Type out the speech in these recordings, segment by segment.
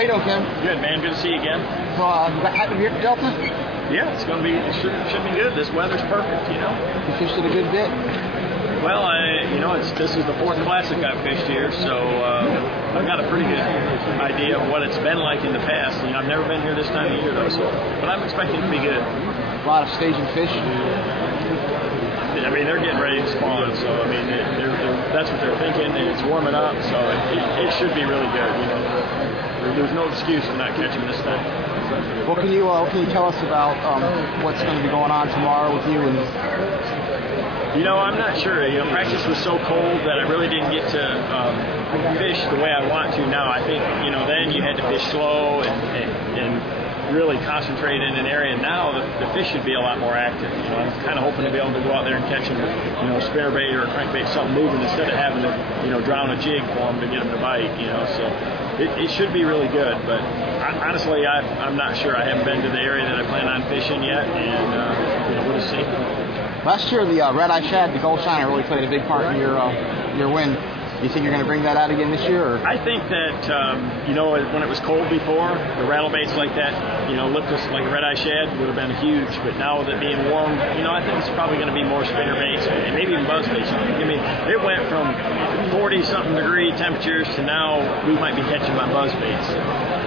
How you doing, Kim? Good, man. Good to see you again. So, you got happy here at Delta? Yeah, it's going to be. It should be good. This weather's perfect, you know. You fished it a good bit? Well, this is the fourth Classic I've fished here, so I've got a pretty good idea of what it's been like in the past. You know, I've never been here this time of year though, but I'm expecting it to be good. A lot of staging fish. I mean, they're getting ready to spawn, so I mean, that's what they're thinking, and it's warming up, so it should be really good. You know, there's no excuse for not catching this thing. What can you tell us about what's going to be going on tomorrow with you? You know, I'm not sure. You know, practice was so cold that I really didn't get to fish the way I want to now. I think, you know, then you had to fish slow and really concentrate in an area. Now the fish should be a lot more active. You know, I'm kind of hoping to be able to go out there and catch them with, you know, spinnerbait or a crankbait, something moving, instead of having to, you know, drown a jig for them to get them to bite. You know, so it should be really good. But honestly, I'm not sure. I haven't been to the area that I plan on fishing yet, and you know, we'll just see. Last year, the red-eye shad, the gold shiner, really played a big part in your win. You think you're going to bring that out again this year? Or? I think that, you know, when it was cold before, the rattle baits like that, you know, lift us like a red-eye shad would have been huge. But now with it being warm, you know, I think it's probably going to be more spinner baits and maybe even buzz baits. I mean, it went from 40-something degree temperatures to now we might be catching my buzz baits.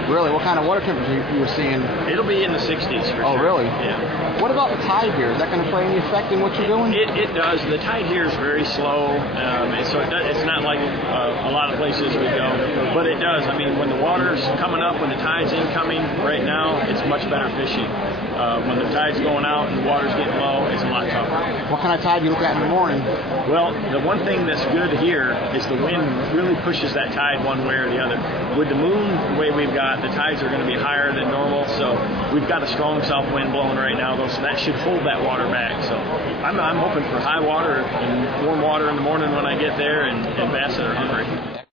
Really? What kind of water temperature you were seeing? It'll be in the 60s for sure. Oh, really? Yeah. What about the tide here? Is that going to play any effect in what you're doing? It does. The tide here is very slow, so it's not like a lot of places we go, but it does. I mean, when the water's coming up, when the tide's incoming, right now, it's much better fishing. When the tide's going out and the water's getting low, it's a lot tougher. What kind of tide do you look at in the morning? Well, the one thing that's good here is the wind really pushes that tide one way or the other. With the moon, the way we've got, the tides are going to be higher than normal, so we've got a strong south wind blowing right now, though, so that should hold that water back. So I'm hoping for high water and warm water in the morning when I get there, and bass that are hungry.